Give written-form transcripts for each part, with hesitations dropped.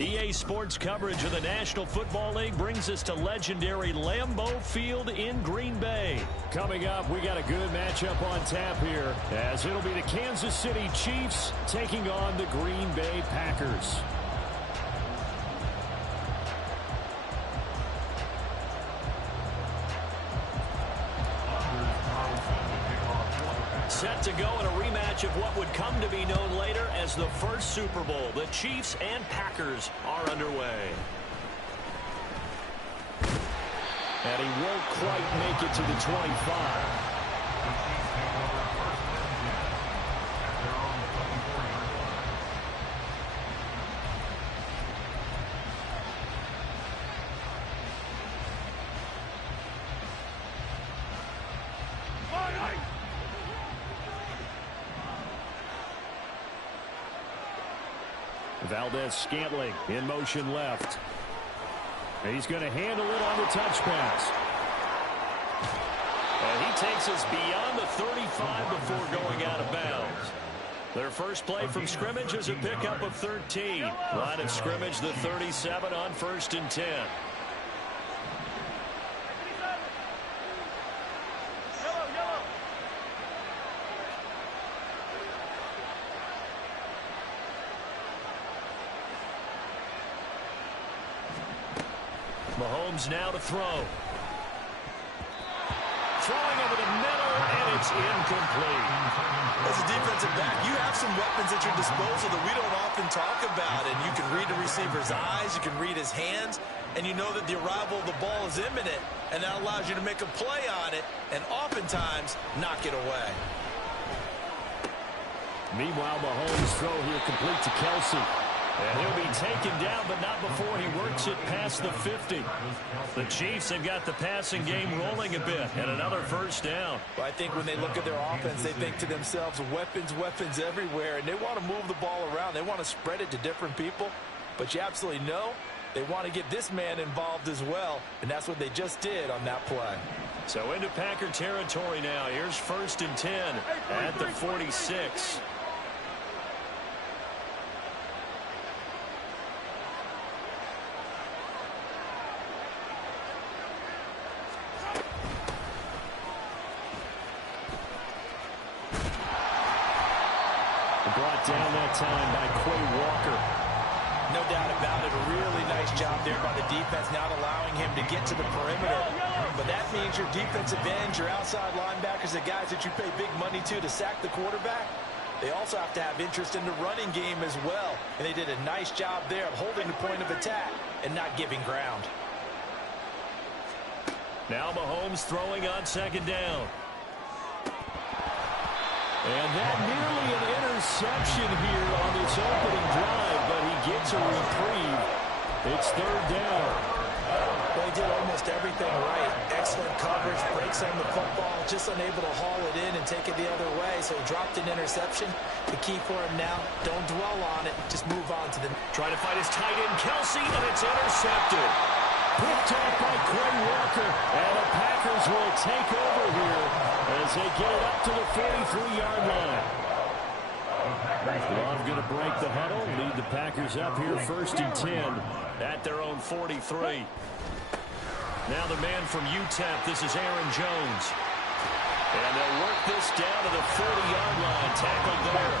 EA Sports coverage of the National Football League brings us to legendary Lambeau Field in Green Bay. Coming up, we got a good matchup on tap here, as it'll be the Kansas City Chiefs taking on the Green Bay Packers. Set to go in a rematch of what would come to be known later as the first Super Bowl. The Chiefs and Packers are underway. And he won't quite make it to the 25. Valdez-Scantling in motion left. And he's going to handle it on the touch pass. And he takes us beyond the 35 before going out of bounds. Their first play from scrimmage is a pickup of 13. Line of scrimmage, the 37 on 1st and 10. Mahomes now to throw. Throwing over the middle, and it's incomplete. As a defensive back, you have some weapons at your disposal that we don't often talk about. And you can read the receiver's eyes, you can read his hands, and you know that the arrival of the ball is imminent, and that allows you to make a play on it and oftentimes knock it away. Meanwhile, Mahomes' throw here complete to Kelsey. And he'll be taken down, but not before he works it past the 50. The Chiefs have got the passing game rolling a bit, and another first down. Well, I think when they look at their offense, they think to themselves, weapons, weapons everywhere, and they want to move the ball around. They want to spread it to different people, but you absolutely know they want to get this man involved as well, and that's what they just did on that play. So into Packer territory now. Here's 1st and 10 at the 46. Brought down that time by Quay Walker. No doubt about it. A really nice job there by the defense, not allowing him to get to the perimeter. But that means your defensive ends, your outside linebackers, the guys that you pay big money to sack the quarterback, they also have to have interest in the running game as well. And they did a nice job there of holding the point of attack and not giving ground. Now Mahomes throwing on 2nd down. And that nearly an interception here on this opening drive, but he gets a reprieve. It's 3rd down. Well, he did almost everything right. Excellent coverage, breaks on the football, just unable to haul it in and take it the other way, so he dropped an interception. The key for him now, don't dwell on it, just move on to the... Trying to find his tight end, Kelsey, and it's intercepted. Picked off by Quay Walker, and the Packers will take over here as they get it up to the 43-yard line. Love going to break the huddle, lead the Packers up here 1st and 10 at their own 43. Now the man from UTEP, this is Aaron Jones. And they'll work this down to the 40-yard line, tackled there.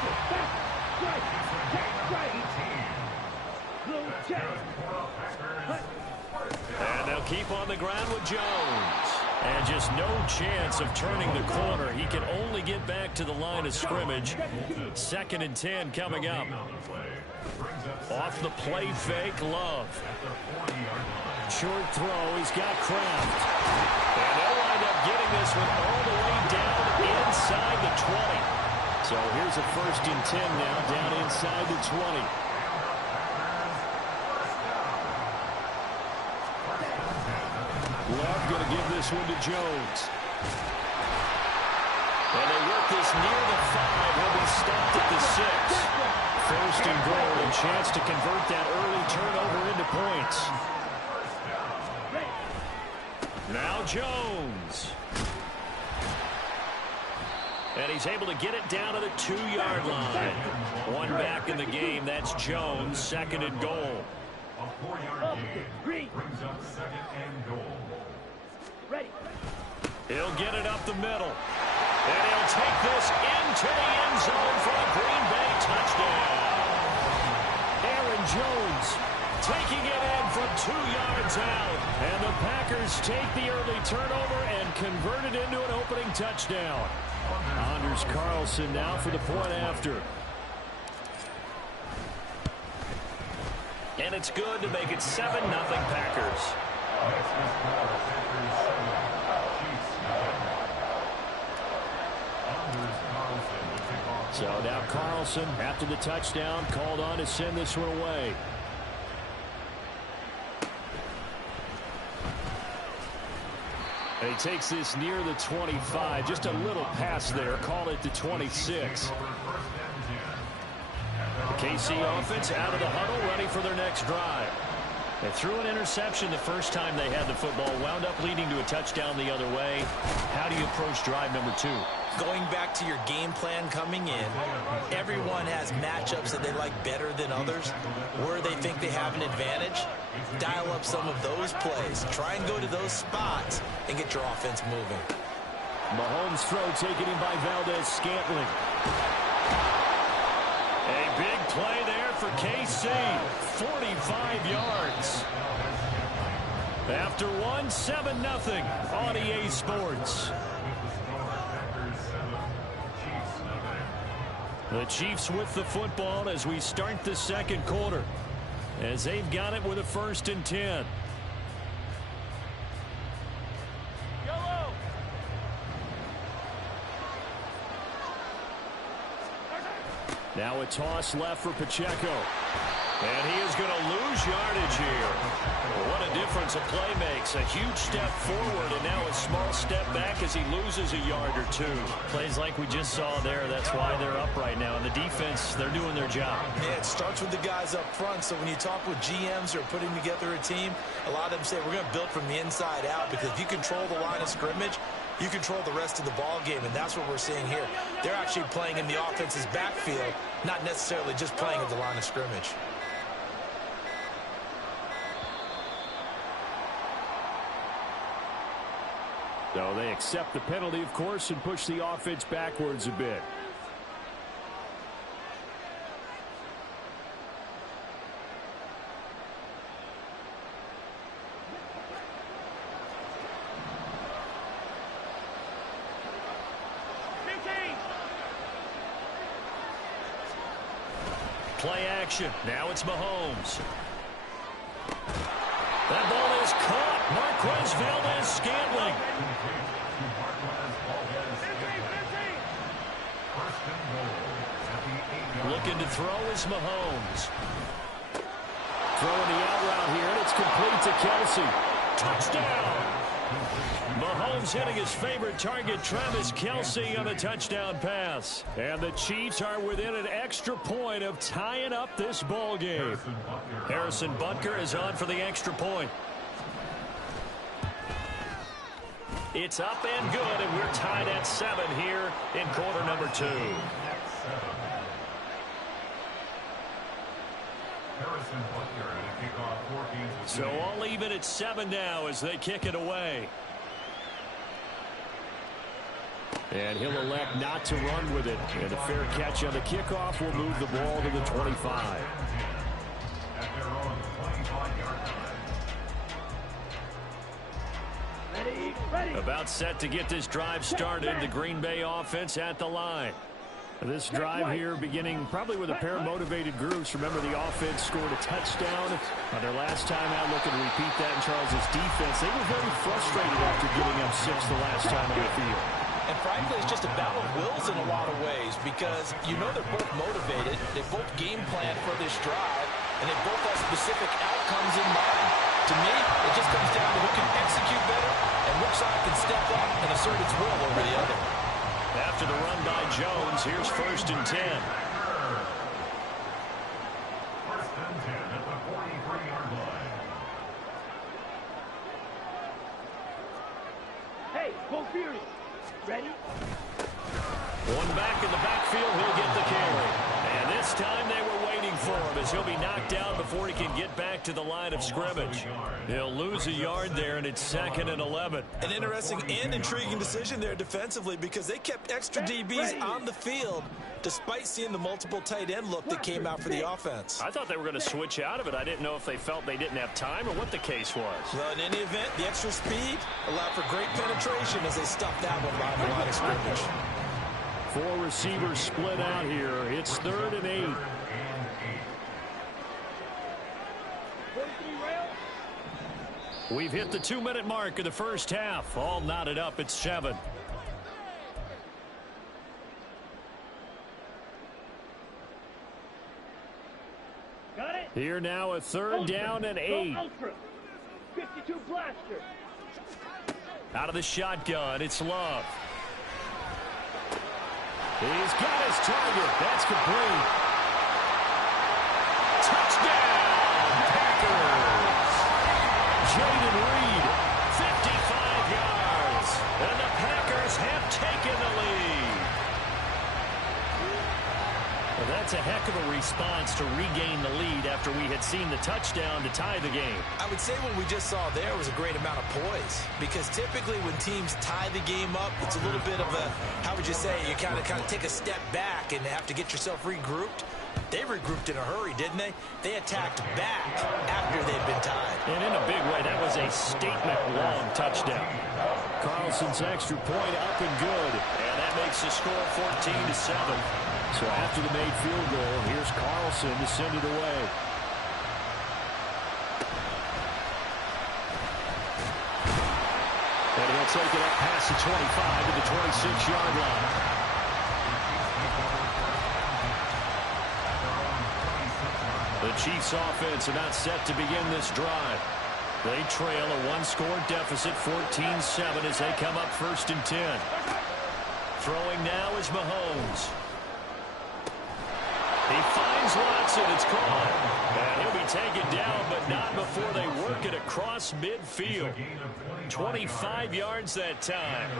And they'll keep on the ground with Jones. And just no chance of turning the corner. He can only get back to the line of scrimmage. 2nd and 10 coming up. Off the play fake, Love. Short throw, he's got Kraft. And they'll wind up getting this one all the way down inside the 20. So here's a 1st and 10 now, down inside the 20. Love going to give this one to Jones. And they work this near the 5. He'll be stopped at the 6. 1st and goal, and chance to convert that early turnover into points. Now Jones. And he's able to get it down to the 2-yard line. One back in the game. That's Jones, 2nd and goal. 4-yard gain. Brings up 2nd and goal. Ready. He'll get it up the middle. And he'll take this into the end zone for a Green Bay touchdown. Aaron Jones taking it in from 2 yards out. And the Packers take the early turnover and convert it into an opening touchdown. Anders Carlson now for the point after. And it's good to make it 7-0 Packers. So now Carlson, after the touchdown, called on to send this one away. And he takes this near the 25. Just a little pass there. Call it the 26. The KC offense out of the huddle, ready for their next drive. They threw an interception the first time they had the football, wound up leading to a touchdown the other way. How do you approach drive number 2? Going back to your game plan coming in, everyone has matchups that they like better than others. Where they think they have an advantage, dial up some of those plays. Try and go to those spots and get your offense moving. Mahomes' throw taken in by Valdez-Scantling. A big play there for KC. 45 yards. After one, 7-0 on EA Sports. The Chiefs with the football as we start the second quarter, as they've got it with a 1st and 10. Now a toss left for Pacheco. And he is going to lose yardage here. What a difference a play makes. A huge step forward and now a small step back as he loses a yard or 2. Plays like we just saw there. That's why they're up right now. And the defense, they're doing their job. Yeah, it starts with the guys up front. So when you talk with GMs who are putting together a team, a lot of them say we're going to build from the inside out, because if you control the line of scrimmage, you control the rest of the ball game, and that's what we're seeing here. They're actually playing in the offense's backfield, not necessarily just playing at the line of scrimmage. So they accept the penalty, of course, and push the offense backwards a bit. Play action. Now it's Mahomes. That ball is caught. Marquez Valdez-Scantling. Looking to throw is Mahomes. Throwing the out route here, and it's complete to Kelsey. Touchdown! Mahomes hitting his favorite target, Travis Kelsey, on a touchdown pass. And the Chiefs are within an extra point of tying up this ball game. Harrison Butker is on for the extra point. It's up and good, and we're tied at 7 here in quarter number 2. So all even at 7 now as they kick it away. And he'll elect not to run with it. And a fair catch on the kickoff will move the ball to the 25. About set to get this drive started. The Green Bay offense at the line. This drive here beginning probably with a pair of motivated groups. Remember, the offense scored a touchdown on their last time out. Looking to repeat that in Charles' defense. They were very frustrated after giving up 6 the last time on the field. And frankly, it's just a battle of wills in a lot of ways, because you know they're both motivated. They both game plan for this drive, and they both have specific outcomes in mind. To me, it just comes down to who can execute better and which side can step up and assert its will over the other. After the run by Jones, here's 1st and 10. 1st and 10 at the 43-yard line. Hey, go Fury. Ready? One back in the backfield, he'll get the carry. And this time they were waiting for him as he'll be knocked down before he can get back to the line of scrimmage. He'll lose a yard there, and it's 2nd and 11. An interesting and intriguing decision there defensively because they kept extra DBs on the field despite seeing the multiple tight end look that came out for the offense. I thought they were going to switch out of it. I didn't know if they felt they didn't have time or what the case was. Well, in any event, the extra speed allowed for great penetration as they stuffed that one behind the line of scrimmage. 4 receivers split out here. It's 3rd and 8. We've hit the 2-minute mark of the first half. All knotted up at 7. Got it? Here now a 3rd down and 8. 52 blaster. Out of the shotgun, it's Love. He's got his target. That's complete. Touchdown, Packers. Jaden Reed, 55 yards. And the Packers have taken the lead. Well, that's a heck of a response to regain the lead after we had seen the touchdown to tie the game. I would say what we just saw there was a great amount of poise because typically when teams tie the game up, it's a little bit of a, how would you say, you kind of take a step back and have to get yourself regrouped. They regrouped in a hurry, didn't they? They attacked back after they'd been tied. And in a big way, that was a statement-long touchdown. Carlson's extra point up and good. And that makes the score 14-7. So after the made field goal, here's Carlson to send it away. And he'll take it up past the 25 to the 26-yard line. The Chiefs offense are not set to begin this drive. They trail a 1-score deficit, 14-7 as they come up 1st and 10. Throwing now is Mahomes. He finds Watson. It's caught. And he'll be taken down, but not before they work it across midfield. 25 yards that time.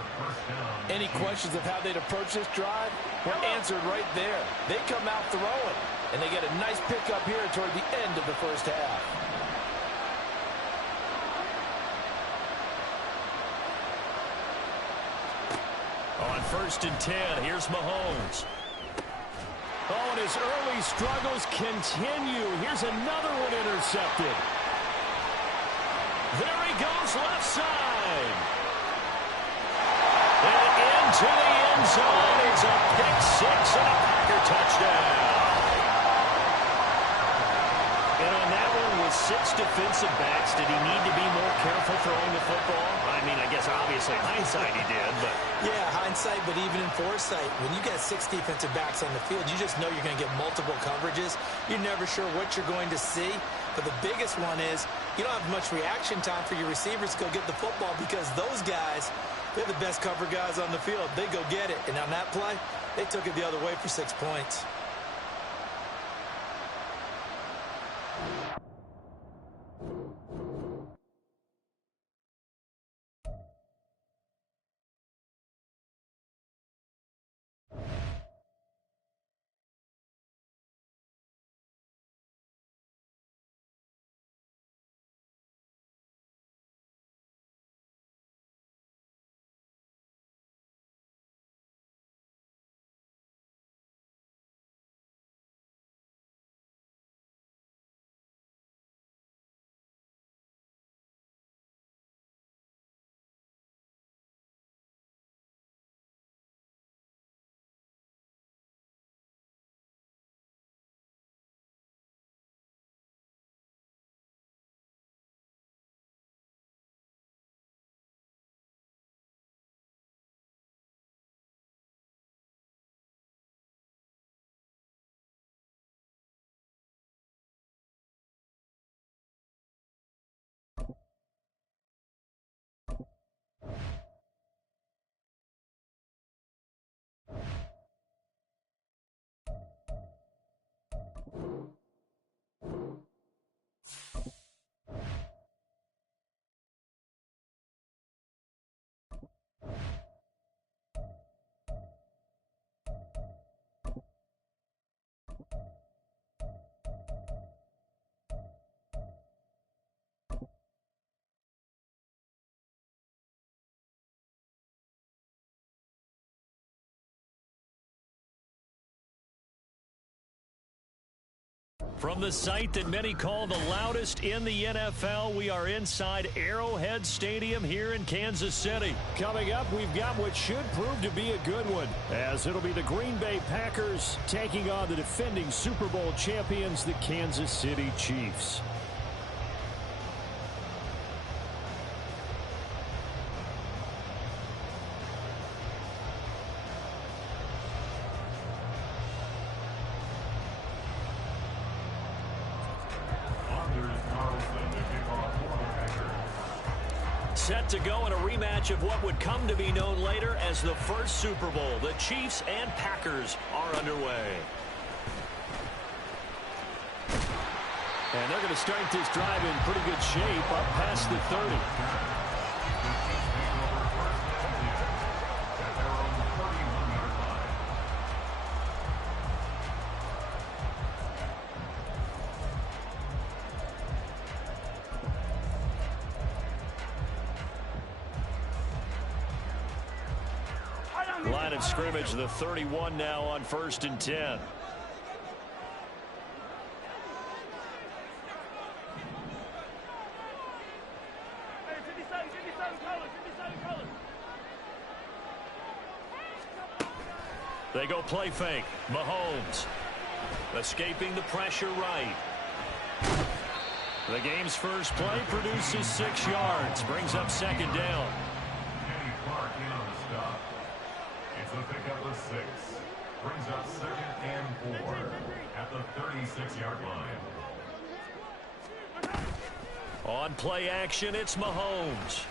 Any questions of how they'd approach this drive? Were answered right there. They come out throwing, and they get a nice pickup here toward the end of the first half. On 1st and 10, here's Mahomes. Oh, and his early struggles continue. Here's another one intercepted. There he goes, left side. And into the end zone. It's a pick 6 and a Packer touchdown. And on that one, with 6 defensive backs, did he need to be more careful throwing the football? I mean, I guess obviously hindsight he did, but... Yeah, hindsight, but even in foresight, when you got 6 defensive backs on the field, you just know you're going to get multiple coverages. You're never sure what you're going to see. But the biggest one is you don't have much reaction time for your receivers to go get the football because those guys, they're the best cover guys on the field. They go get it. And on that play, they took it the other way for 6 points. From the site that many call the loudest in the NFL, we are inside Arrowhead Stadium here in Kansas City. Coming up, we've got what should prove to be a good one, as it'll be the Green Bay Packers taking on the defending Super Bowl champions, the Kansas City Chiefs. Set to go in a rematch of what would come to be known later as the first Super Bowl. The Chiefs and Packers are underway. And they're going to start this drive in pretty good shape up past the 30. Line of scrimmage, the 31 now on 1st and 10. Hey, 57 colors. They go play fake. Mahomes escaping the pressure right. The game's first play produces 6 yards. Brings up 2nd down. The pickup of 6 brings up 2nd and 4 at the 36-yard line. On play action, it's Mahomes.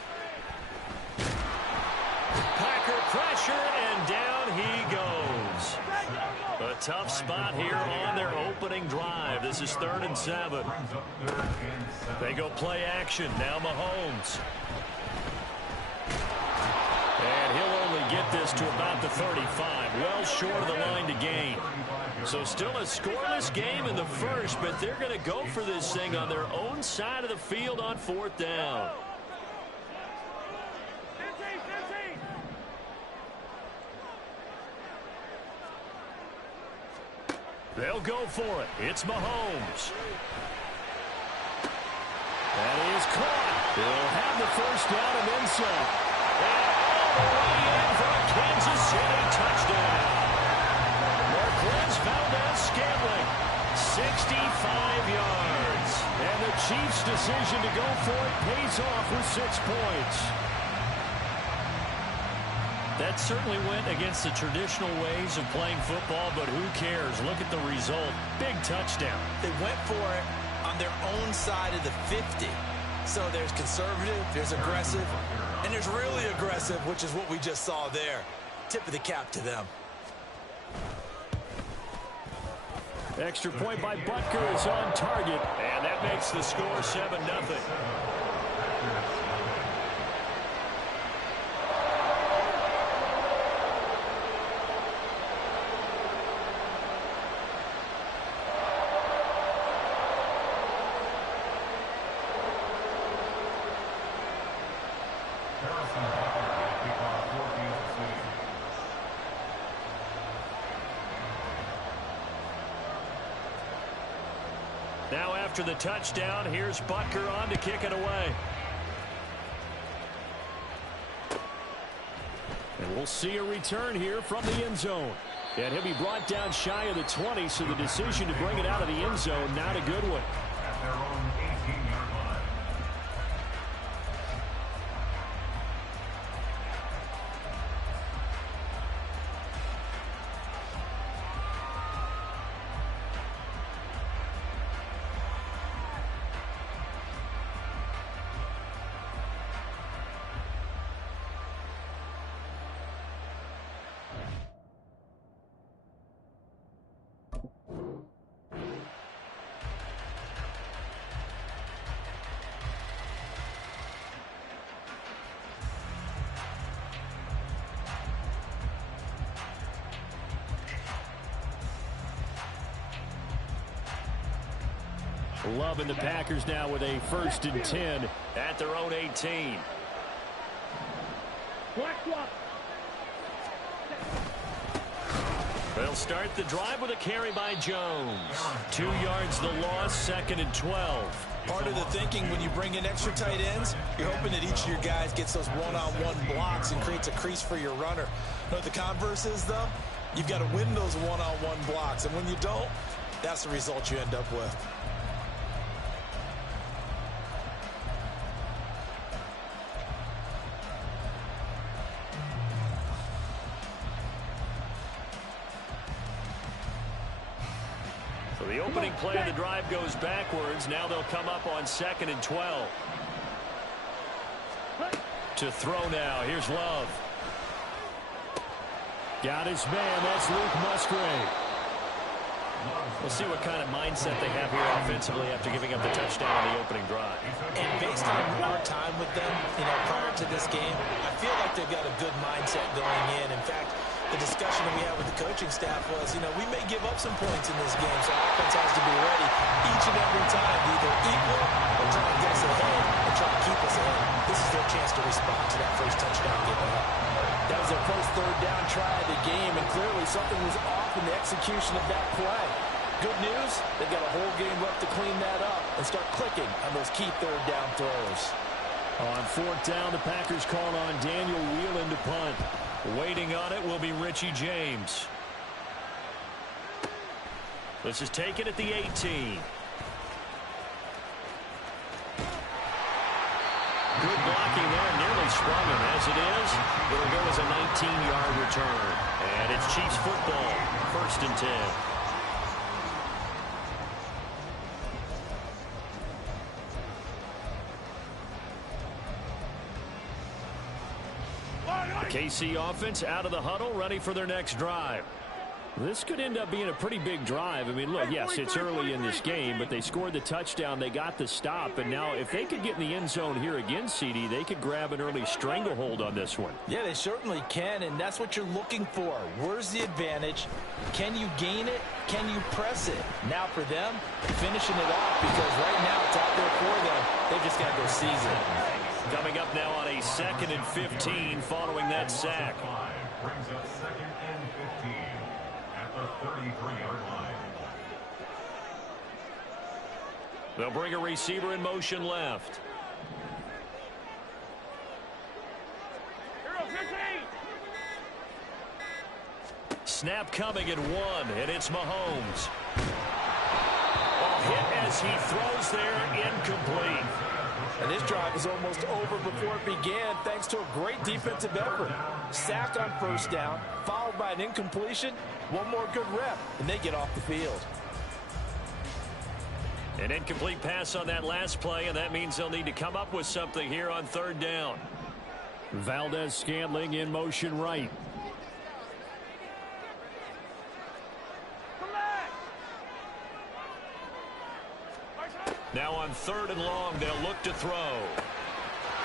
Packer pressure, and down he goes. A tough spot here on their opening drive. This is 3rd and 7. They go play action. Now Mahomes. And he'll only get this to about the 35, well short of the line to gain. So still a scoreless game in the first, but they're going to go for this thing on their own side of the field on 4th down. 15. They'll go for it. It's Mahomes. And he is caught. He'll have the 1st down and then some. And all the way in for a Kansas City touchdown. Marquez Valdez-Scantling, 65 yards. And the Chiefs' decision to go for it pays off with 6 points. That certainly went against the traditional ways of playing football, but who cares? Look at the result. Big touchdown. They went for it on their own side of the 50. So there's conservative, there's aggressive, and there's really aggressive, which is what we just saw there. Tip of the cap to them. Extra point by Butker is on target, and that makes the score 7-0. Now after the touchdown, here's Butker on to kick it away. And we'll see a return here from the end zone. And he'll be brought down shy of the 20, so the decision to bring it out of the end zone, not a good one. At their own 18-yard line. Love and the Packers now with a 1st and 10 at their own 18. They'll start the drive with a carry by Jones. 2 yards the loss, 2nd and 12. Part of the thinking when you bring in extra tight ends, you're hoping that each of your guys gets those one-on-one blocks and creates a crease for your runner. You know what the converse is, though? You've got to win those one-on-one blocks, and when you don't, that's the result you end up with. So the opening play of the drive goes backwards. Now they'll come up on 2nd and 12. To throw now. Here's Love. Got his man. That's Luke Musgrave. We'll see what kind of mindset they have here offensively after giving up the touchdown on the opening drive. And based on our time with them, prior to this game, I feel like they've got a good mindset going in. In fact, the discussion that we had with the coaching staff was, we may give up some points in this game, so offense has to be ready each and every time to either equal or try to get us ahead and try to keep us ahead. This is their chance to respond to that first touchdown given up. That was their first third down try of the game, and clearly something was off in the execution of that play. Good news, they've got a whole game left to clean that up and start clicking on those key third down throws. On 4th down, the Packers call on Daniel Whelan to punt. Waiting on it will be Richie James. This is taken at the 18. Good blocking there, nearly sprung him. As it is, it'll go as a 19-yard return. And it's Chiefs football, 1st and 10. KC offense out of the huddle, ready for their next drive. This could end up being a pretty big drive. I mean, look, yes, it's early in this game, but they scored the touchdown. They got the stop. And now if they could get in the end zone here again, CD, they could grab an early stranglehold on this one. Yeah, they certainly can, and that's what you're looking for. Where's the advantage? Can you gain it? Can you press it? Now for them, finishing it off, because right now it's out there for them. They've just got to go seize it. Coming up now on a 2nd and 15 following that sack. Brings up 2nd and 15 at the 33-yard line. They'll bring a receiver in motion left. Snap coming at 1, and it's Mahomes. Hit as he throws there, incomplete. And this drive is almost over before it began thanks to a great defensive effort. Sacked on 1st down, followed by an incompletion. One more good rep, and they get off the field. An incomplete pass on that last play, and that means they'll need to come up with something here on 3rd down. Valdez-Scantling in motion right. Now on 3rd and long, they'll look to throw.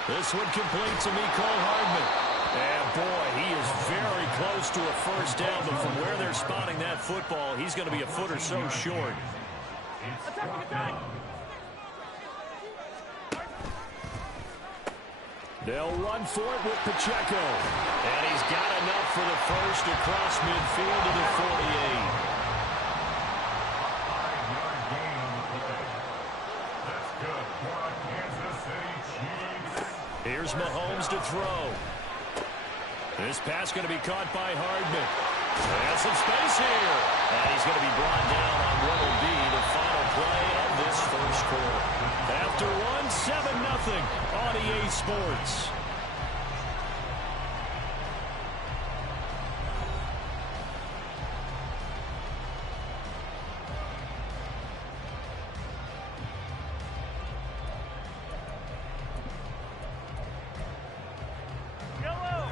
This one complete to Mecole Hardman. And boy, he is very close to a 1st down, but from where they're spotting that football, he's going to be a foot or so short. They'll run for it with Pacheco. And he's got enough for the first across midfield to the 48. Here's Mahomes to throw. This pass going to be caught by Hardman. Has some space here. And he's going to be brought down on what will be the final play of this 1st quarter. After one, 7-0 on EA Sports.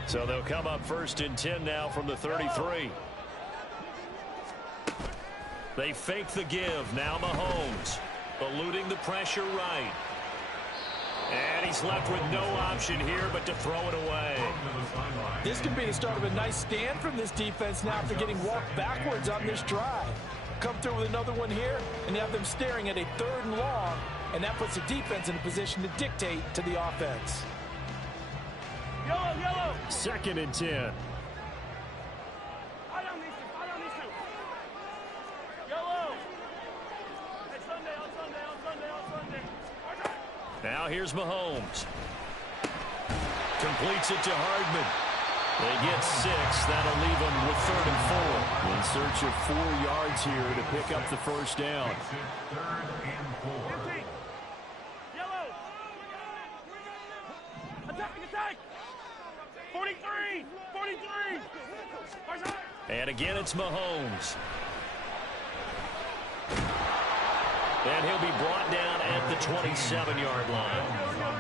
So they'll come up 1st and 10 now from the 33. They fake the give. Now Mahomes eluding the pressure right. And he's left with no option here but to throw it away. This could be the start of a nice stand from this defense now after getting walked backwards on this drive. Come through with another one here and have them staring at a 3rd and long, and that puts the defense in a position to dictate to the offense. Yellow, yellow. 2nd and 10. Now here's Mahomes. Completes it to Hardman. They get 6. That'll leave them with 3rd and 4. In search of 4 yards here to pick up the first down. 3rd and 4. Yellow. Attack, attack. 43. 43. And again, it's Mahomes. And he'll be brought down at the 27-yard line.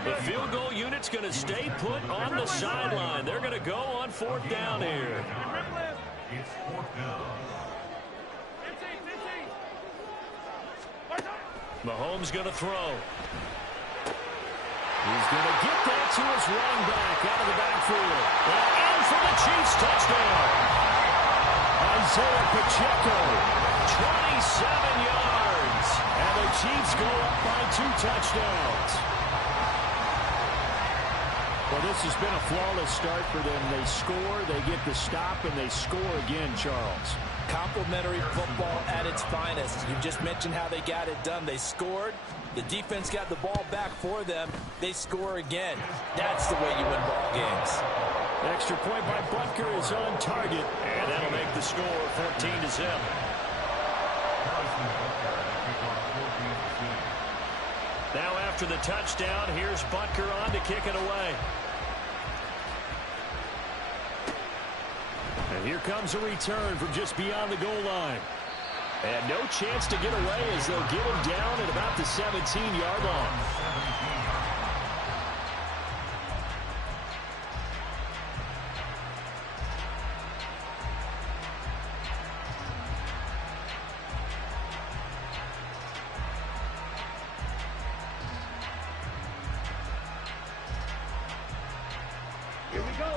The field goal unit's going to stay put on the sideline. They're going to go on 4th down here. It's 4th down. Mahomes going to throw. He's going to get that to his running back out of the backfield. And in for the Chiefs touchdown. Isaiah Pacheco, 27 yards. And the Chiefs go up by 2 touchdowns. Well, this has been a flawless start for them. They score, they get the stop, and they score again, Charles. Complimentary football at its finest. You just mentioned how they got it done. They scored. The defense got the ball back for them. They score again. That's the way you win ball games. Extra point by Butker is on target, and that'll make the score 14-0. Now after the touchdown, here's Butker on to kick it away. And here comes a return from just beyond the goal line. And no chance to get away as they'll get him down at about the 17-yard line.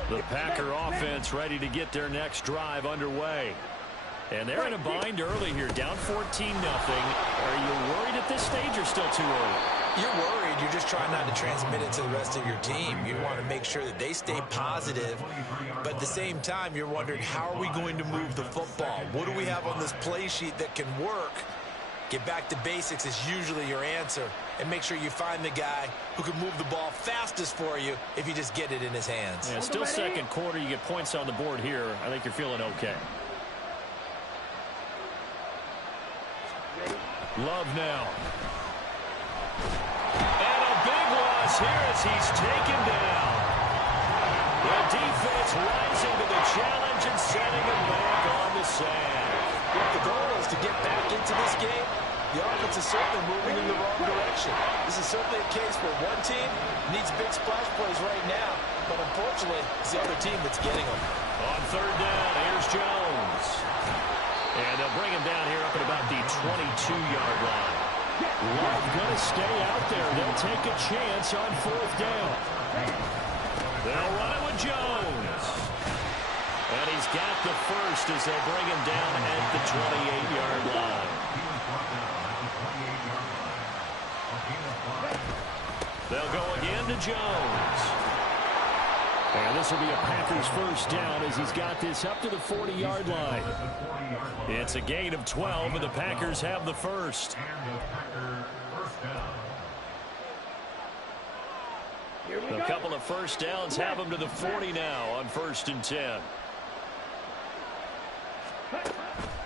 The Packer offense ready to get their next drive underway. And they're in a bind early here, down 14-0. Are you worried at this stage or still too early? You're worried. You're just trying not to transmit it to the rest of your team. You want to make sure that they stay positive. But at the same time, you're wondering, how are we going to move the football? What do we have on this play sheet that can work? Get back to basics is usually your answer. And make sure you find the guy who can move the ball fastest for you if you just get it in his hands. Yeah, still second quarter. You get points on the board here. I think you're feeling okay. Love now. And a big loss here as he's taken down. The defense rising to the challenge and setting him back on the sand. If the goal is to get back into this game, the offense is certainly moving in the wrong direction. This is certainly a case where one team needs big splash plays right now, but unfortunately, it's the other team that's getting them. On 3rd down, here's Jones. And they'll bring him down here up at about the 22-yard line. Love going to stay out there. They'll take a chance on 4th down. They'll run it with Jones. And he's got the first as they'll bring him down at the 28-yard line. They'll go again to Jones. And this will be a Packers first down as he's got this up to the 40-yard line. It's a gain of 12, and the Packers have the first. A couple of first downs have them to the 40 now on 1st and 10.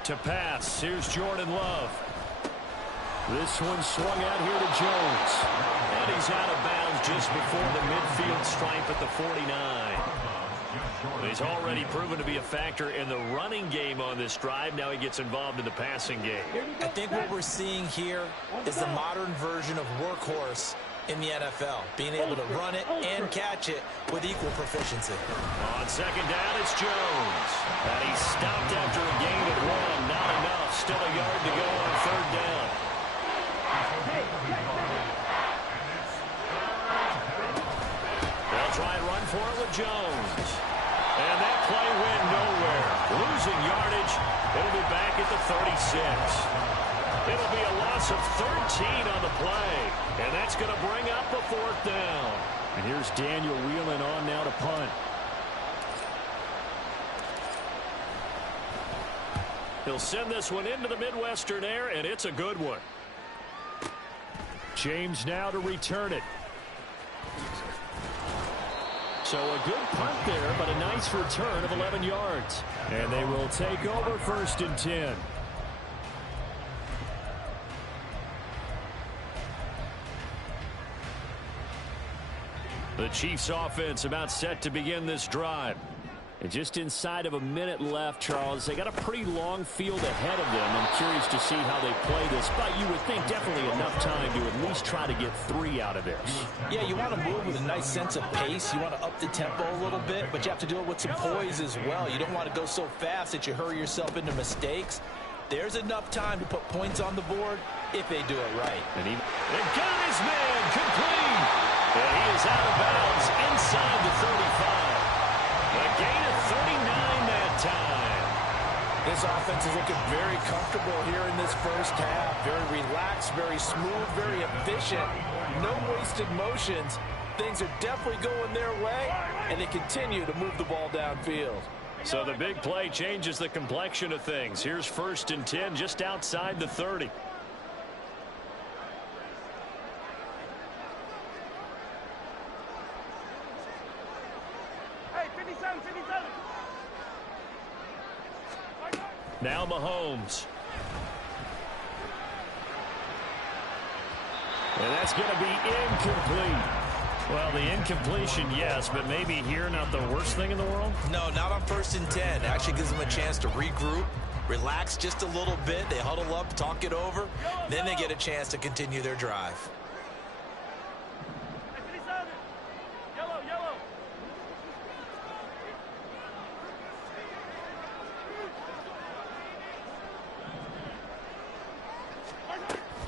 To pass, here's Jordan Love. This one swung out here to Jones. And he's out of bounds just before the midfield stripe at the 49. He's already proven to be a factor in the running game on this drive. Now he gets involved in the passing game. I think what we're seeing here is the modern version of workhorse in the NFL, being able to run it and catch it with equal proficiency. On 2nd down, it's Jones. And he's stopped after a gain of 1. Not enough. Still a yard to go on 3rd down. They'll try and run for it with Jones. And that play went nowhere. Losing yardage. It'll be back at the 36. It'll be a loss of 13 on the play. And that's going to bring up the 4th down. And here's Daniel Whelan on now to punt. He'll send this one into the Midwestern air, and it's a good one. James now to return it. So a good punt there, but a nice return of 11 yards. And they will take over 1st and 10. The Chiefs offense about set to begin this drive. And just inside of a minute left, Charles. They got a pretty long field ahead of them. I'm curious to see how they play this, but you would think definitely enough time to at least try to get 3 out of this. Yeah, you want to move with a nice sense of pace. You want to up the tempo a little bit, but you have to do it with some poise as well. You don't want to go so fast that you hurry yourself into mistakes. There's enough time to put points on the board if they do it right. And he got his man complete. And he is out of bounds inside the 35. A gain of 39 that time. This offense is looking very comfortable here in this first half. Very relaxed, very smooth, very efficient. No wasted motions. Things are definitely going their way, and they continue to move the ball downfield. So the big play changes the complexion of things. Here's 1st and 10 just outside the 30. Now Mahomes. And that's going to be incomplete. Well, the incompletion, yes, but maybe here not the worst thing in the world? No, not on 1st and 10. Actually gives them a chance to regroup, relax just a little bit. They huddle up, talk it over. Then they get a chance to continue their drive.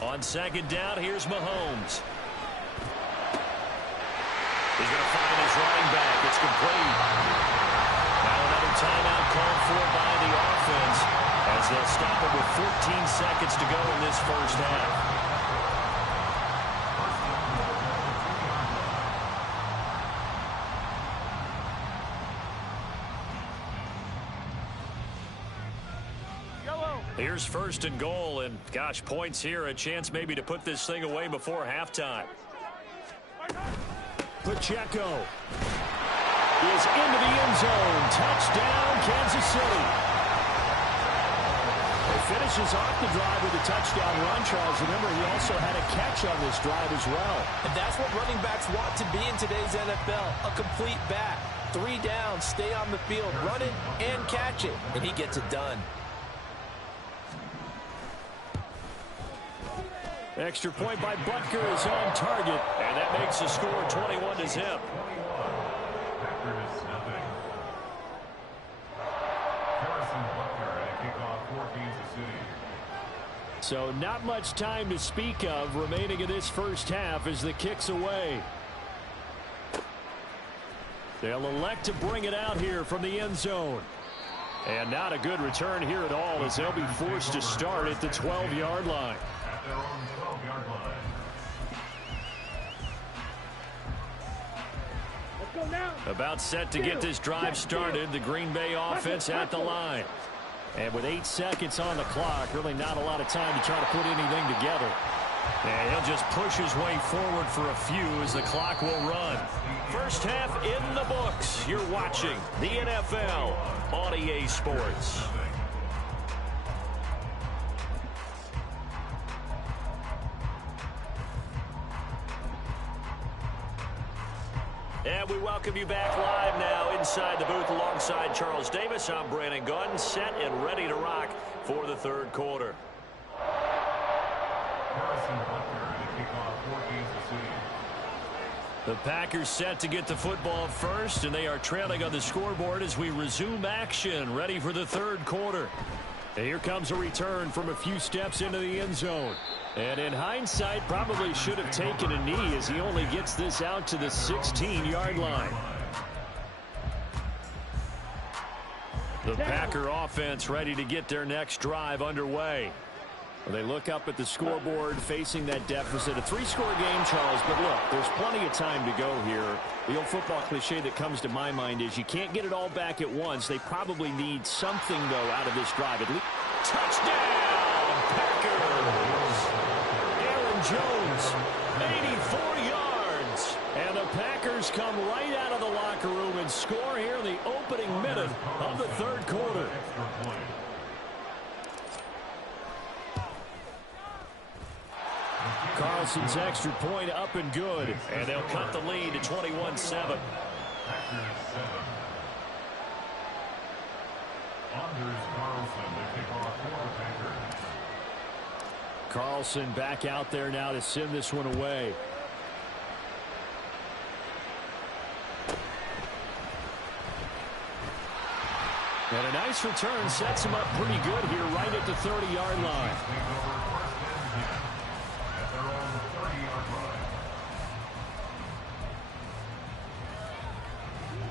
On 2nd down, here's Mahomes. He's going to find his running back. It's complete. Now another timeout called for by the offense as they'll stop it with 14 seconds to go in this first half. Here's 1st and goal, and gosh, points here, a chance maybe to put this thing away before halftime. Pacheco is into the end zone. Touchdown, Kansas City. He finishes off the drive with a touchdown run, Charles. Remember, he also had a catch on this drive as well. And that's what running backs want to be in today's NFL, a complete back. 3 downs, stay on the field, run it and catch it, and he gets it done. Extra point by Butker is on target, and that makes the score 21-0. So not much time to speak of remaining in this first half as the kick's away. They'll elect to bring it out here from the end zone. And not a good return here at all as they'll be forced to start at the 12-yard line. At their own 12-yard line. About set to get this drive started. The Green Bay offense at the line. And with 8 seconds on the clock, really not a lot of time to try to put anything together. And he'll just push his way forward for a few as the clock will run. First half in the books. You're watching the NFL on EA Sports. And we welcome you back live now inside the booth alongside Charles Davis. I'm Brandon Gunn, set and ready to rock for the third quarter. The Packers set to get the football first, and they are trailing on the scoreboard as we resume action, ready for the third quarter. And here comes a return from a few steps into the end zone. And in hindsight, probably should have taken a knee as he only gets this out to the 16-yard line. The Packer offense ready to get their next drive underway. They look up at the scoreboard facing that deficit. A 3-score game, Charles, but look, there's plenty of time to go here. The old football cliche that comes to my mind is you can't get it all back at once. They probably need something, though, out of this drive. At least touchdown, Packers! Aaron Jones, 84 yards. And the Packers Packers come right out of the locker room and score here in the opening minute of the third quarter. Carlson's extra point up and good, and they'll cut the lead to 21-7. Carlson back out there now to send this one away. And a nice return sets him up pretty good here right at the 30-yard line.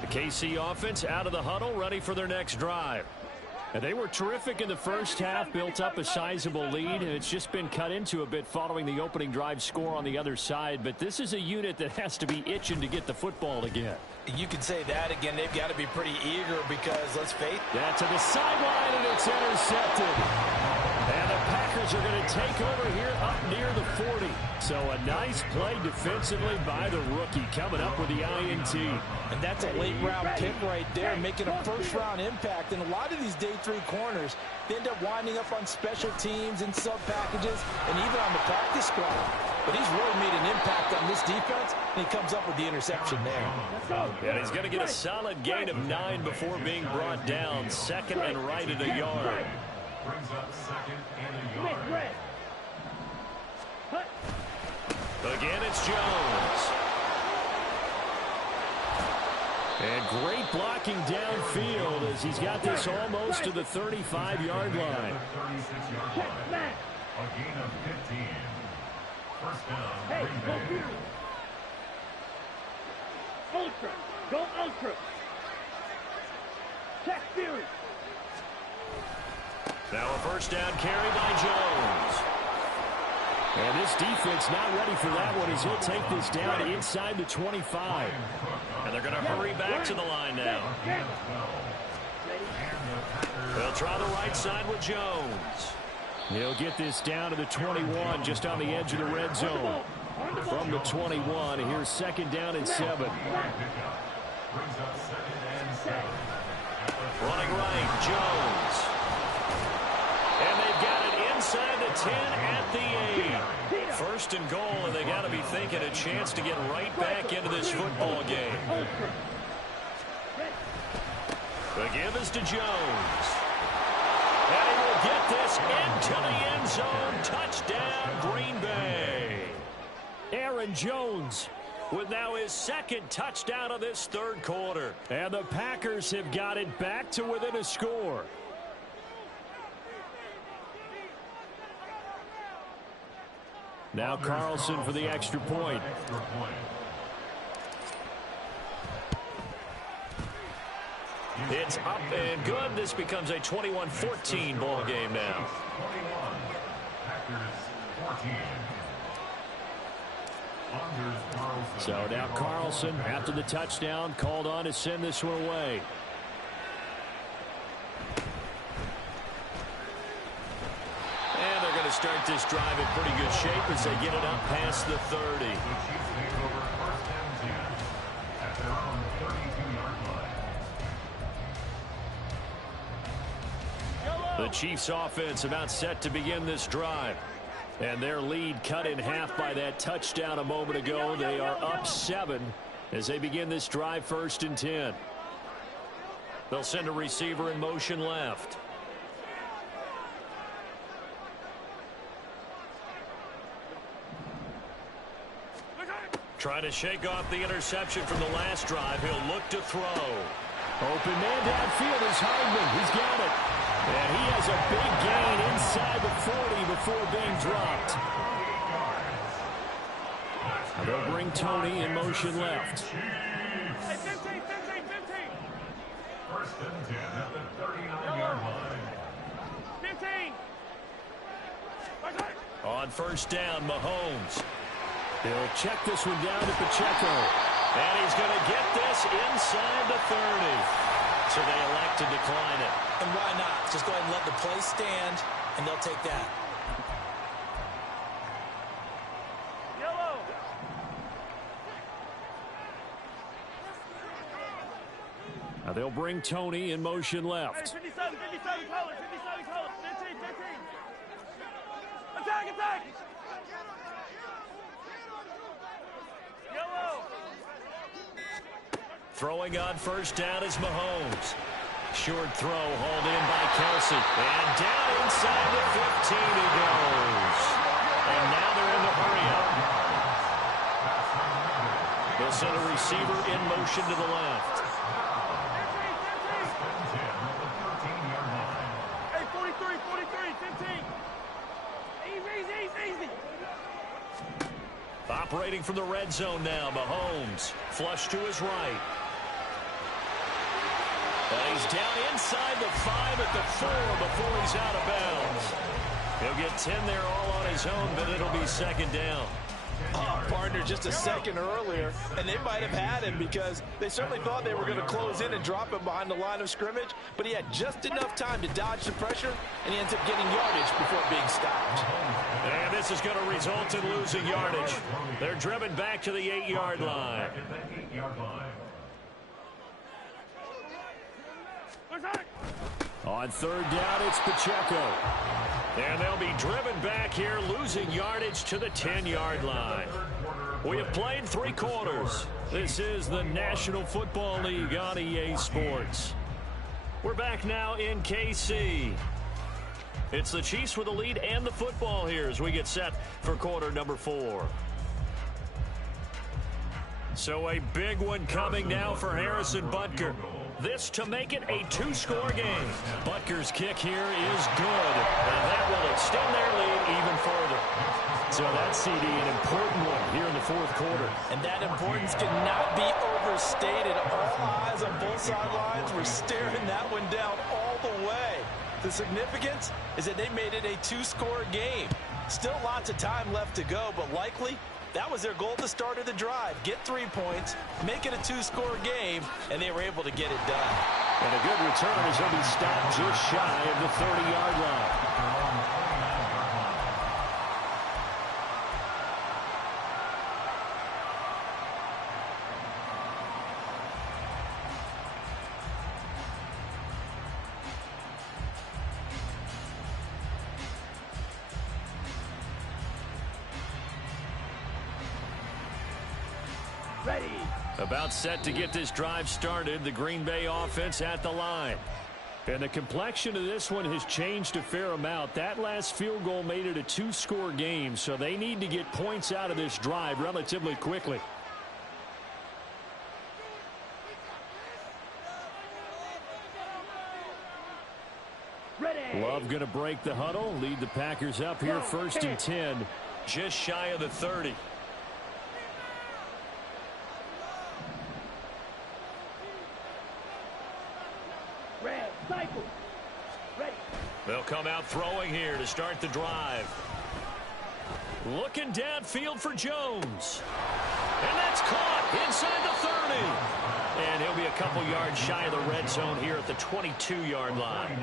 The KC offense out of the huddle, ready for their next drive. And they were terrific in the first half, built up a sizable lead, and it's just been cut into a bit following the opening drive score on the other side. But this is a unit that has to be itching to get the football again. You could say that again. They've got to be pretty eager because, let's face it. Yeah, to the sideline, and it's intercepted. And the Packers are going to take over here up near the 40. So a nice play defensively by the rookie, coming up with the INT. And that's a late-round pick right there, making a first-round impact. And a lot of these day 3 corners, they end up winding up on special teams and sub-packages and even on the practice squad. But he's really made an impact on this defense, and he comes up with the interception there. And he's going to get a solid gain of 9 before being brought down. Second and right at a yard. Brings up second and a yard. Again, it's Jones. And great blocking downfield as he's got this almost to the 35-yard line. 36-yard line. A gain of 15. First down, Green Bay. Ultra. Go ultra. Check theory. Now a first down carry by Jones. And this defense not ready for that one as he'll take this down inside the 25. And they're going to hurry back to the line now. They'll try the right side with Jones. He'll get this down to the 21, just on the edge of the red zone. From the 21, here's second down and 7. Running right, Jones. And they've got it inside the 10 at the 8. First and goal, and they got to be thinking a chance to get right back into this football game. The give is to Jones. And he will get this into the end zone. Touchdown, Green Bay. Aaron Jones with now his second touchdown of this third quarter. And the Packers have got it back to within a score. Now Carlson for the extra point. It's up and good. This becomes a 21-14 ball game now. 21. Packers 14. So now Carlson, after the touchdown, called on to send this one away. And they're going to start this drive in pretty good shape as they get it up past the 30. The Chiefs offense about set to begin this drive. And their lead cut in half by that touchdown a moment ago. They are up 7 as they begin this drive, first and 10. They'll send a receiver in motion left. Trying to shake off the interception from the last drive. He'll look to throw. Open man downfield is Heidman. He's got it. And he has a big gain inside the 40 before being dropped. They'll bring Tony in motion left. Hey, 15. First and 10 at the 39-yard line. 15. On first down, Mahomes. He'll check this one down to Pacheco. And he's going to get this inside the 30. So they elect to decline it. And why not? Just go ahead and let the play stand, and they'll take that. Yellow. Now they'll bring Tony in motion left. 57, color, 57, color, 15, 15. Attack! Yellow. Throwing on first down is Mahomes. Short throw hauled in by Kelsey. And down inside the 15 he goes. And now they're in the hurry-up. They'll send a receiver in motion to the left. Hey, 43, 15. Easy. Operating from the red zone now, Mahomes. Flush to his right. And he's down inside the 5 at the 4 before he's out of bounds. He'll get 10 there all on his own, but it'll be second down. Oh, partner, just a second earlier, and they might have had him because they certainly thought they were going to close in and drop him behind the line of scrimmage, but he had just enough time to dodge the pressure, and he ends up getting yardage before being stopped. And this is going to result in losing yardage. They're driven back to the 8-yard line. On third down, it's Pacheco. And they'll be driven back here, losing yardage to the 10-yard line. We have played 3 quarters. This is the National Football League on EA Sports. We're back now in KC. It's the Chiefs with the lead and the football here as we get set for quarter number 4. So a big one coming now for Harrison Butker. This to make it a 2-score game. Butker's kick here is good, and that will extend their lead even further. So that's, CD, an important one here in the fourth quarter. And that importance cannot be overstated. All eyes on both sidelines were staring that one down all the way. The significance is that they made it a 2-score game. Still lots of time left to go, but likely that was their goal at the start of the drive. Get 3 points, make it a 2-score game, and they were able to get it done. And a good return as he'll be stopped just shy of the 30-yard line. About set to get this drive started, the Green Bay offense at the line. And the complexion of this one has changed a fair amount. That last field goal made it a 2-score game, so they need to get points out of this drive relatively quickly. Love going to break the huddle, lead the Packers up here first and 10, just shy of the 30. They'll come out throwing here to start the drive. Looking downfield for Jones. And that's caught inside the 30. And he'll be a couple yards shy of the red zone here at the 22-yard line.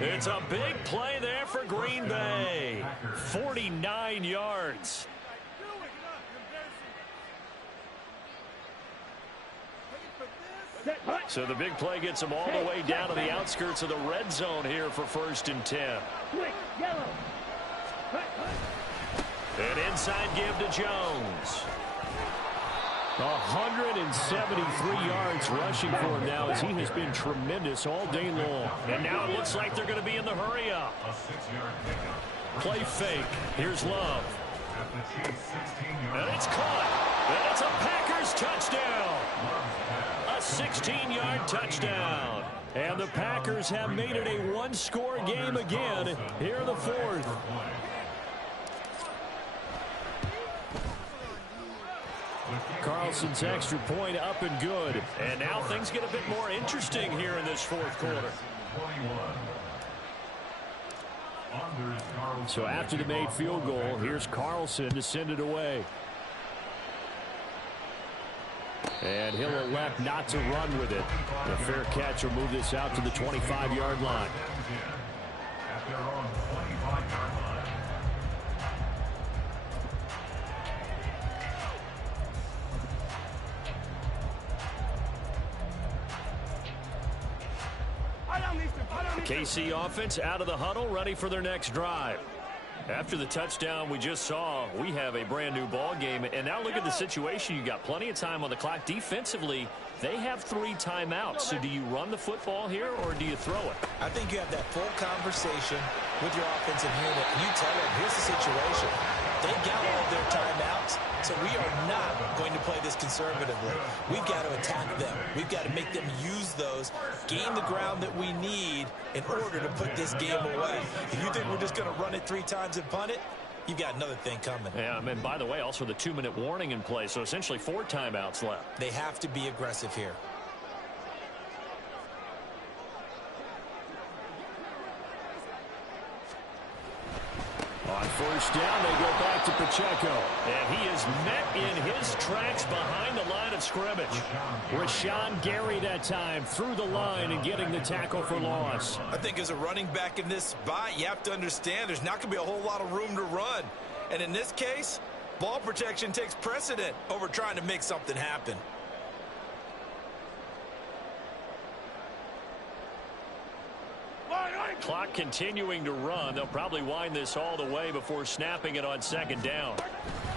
It's a big play there for Green Bay. 49 yards. So the big play gets them all the way down to the outskirts of the red zone here for first and 10. And inside give to Jones. 173 yards rushing for him now as he has been tremendous all day long. And now it looks like they're going to be in the hurry-up. Play fake. Here's Love. And it's caught. And it's a Packers touchdown. A 16-yard touchdown. And the Packers have made it a 1-score game again here in the fourth. Carlson's extra point up and good. And now things get a bit more interesting here in this fourth quarter. So after the made field goal, here's Carlson to send it away. And he'll elect not to run with it. The fair catch will move this out to the 25-yard line. KC offense out of the huddle, ready for their next drive. After the touchdown we just saw, we have a brand new ball game. And now look at the situation. You got plenty of time on the clock. Defensively, they have 3 timeouts. So do you run the football here or do you throw it? I think you have that full conversation with your offensive unit. You tell them, here's the situation. They got all of their timeouts, so we are not going to play this conservatively. We've got to attack them. We've got to make them use those, gain the ground that we need in order to put this game away. If you think we're just going to run it 3 times and punt it, you've got another thing coming. Yeah, and by the way, also the 2-minute warning in play, so essentially 4 timeouts left. They have to be aggressive here. On first down, they go back to Pacheco. And he is met in his tracks behind the line of scrimmage. Rashawn Gary that time through the line and getting the tackle for loss. I think as a running back in this spot, you have to understand there's not going to be a whole lot of room to run. And in this case, ball protection takes precedent over trying to make something happen. Clock continuing to run. They'll probably wind this all the way before snapping it on second down.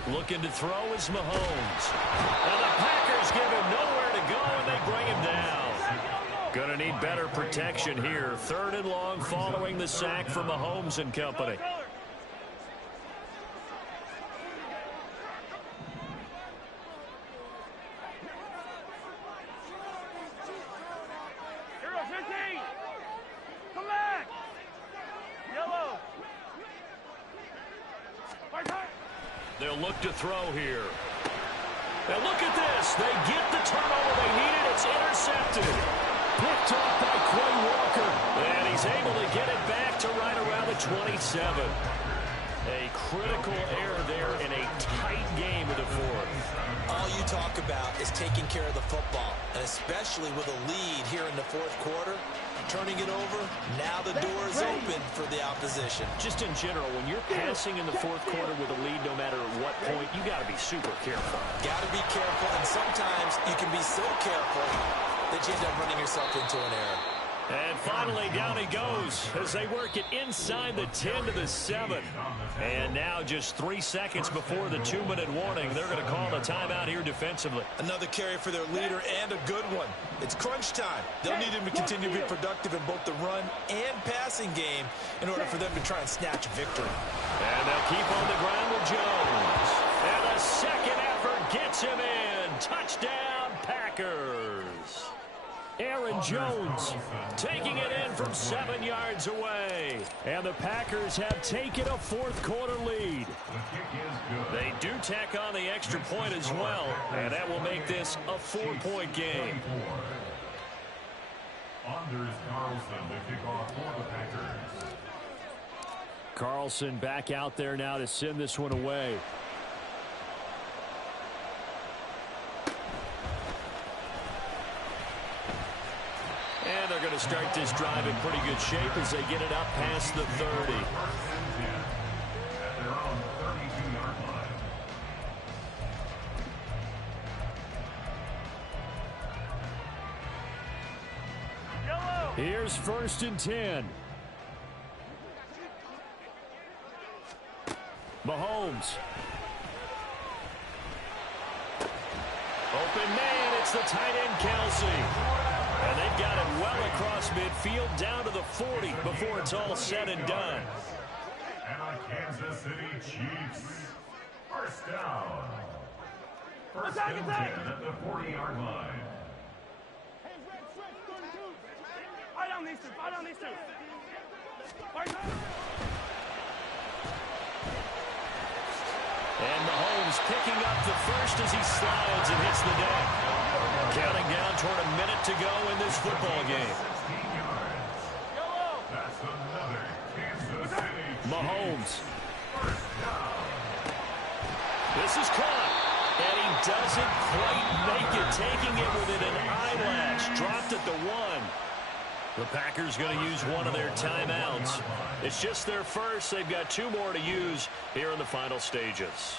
Looking to throw is Mahomes. Now the Packers give him nowhere to go, and they bring him down. Going to need better protection here. 3rd and long following the sack from Mahomes and company. They'll look to throw here. Now look at this. They get the turnover they needed. It's intercepted. Picked off by Quay Walker. And he's able to get it back to right around the 27. A critical error there in a tight game of the 4th. All you talk about is taking care of the football, and especially with a lead here in the 4th quarter. Turning it over, now the door is open for the opposition. Just in general, when you're passing in the 4th quarter with a lead, no matter at what point, you got to be super careful. Got to be careful, and sometimes you can be so careful that you end up running yourself into an error. And finally, down he goes as they work it inside the 10 to the 7. And now just 3 seconds before the 2-minute warning, they're going to call a timeout here defensively. Another carry for their leader and a good one. It's crunch time. They'll need him to continue to be productive in both the run and passing game in order for them to try and snatch a victory. And they'll keep on the ground with Jones. And the second effort gets him in. Touchdown, Packers. Aaron Jones taking it in from 7 yards away. And the Packers have taken a 4th quarter lead. They do tack on the extra point as well, and that will make this a 4-point game. Anders Carlson to kick off for the Packers. Carlson back out there now to send this one away. And they're going to start this drive in pretty good shape as they get it up past the 30. At their own 32-yard line. Here's 1st and 10. Mahomes. Open man, it's the tight end Kelsey. And they've got it well across midfield down to the 40 before it's all said and done. And on Kansas City Chiefs, first down. First and 10 at the 40-yard line. Fight on these two. Fight on these two. Fight on. And Mahomes picking up the first as he slides and hits the deck. Counting down toward a minute to go in this football game. 16 yards. That's another Kansas City Mahomes. First down. This is caught. And he doesn't quite make it, taking it within an eyelash. Dropped at the 1. The Packers going to use one of their timeouts. It's just their first. They've got 2 more to use here in the final stages.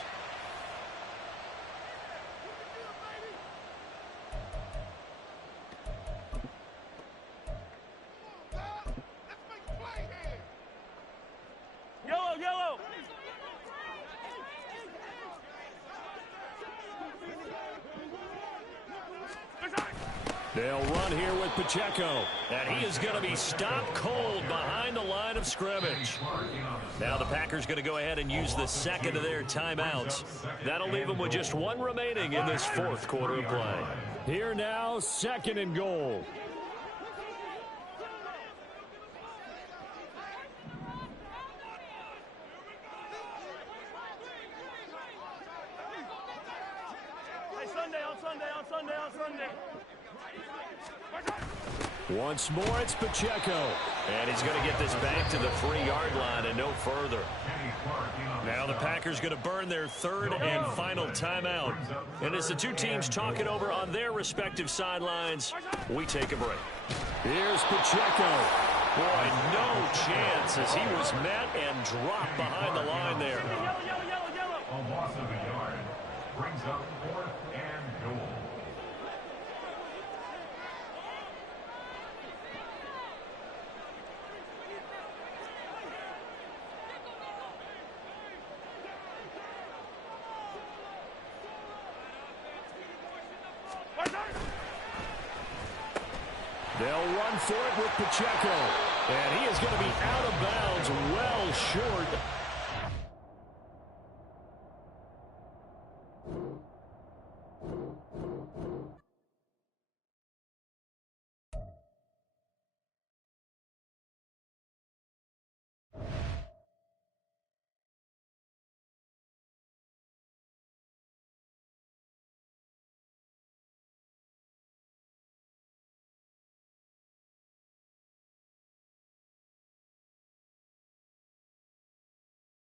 They'll run here with Pacheco, and he is going to be stopped cold behind the line of scrimmage. Now the Packers going to go ahead and use the second of their timeouts. That'll leave them with just one remaining in this fourth quarter of play. Here now, second and goal. Once more, it's Pacheco. And he's going to get this back to the 3-yard line and no further. Now the Packers going to burn their third and final timeout. And as the two teams talk it over on their respective sidelines, we take a break. Here's Pacheco. Boy, no chance as he was met and dropped behind the line there. A loss of a yard brings up 4th and goal. They'll run for it with Pacheco. And he is going to be out of bounds well short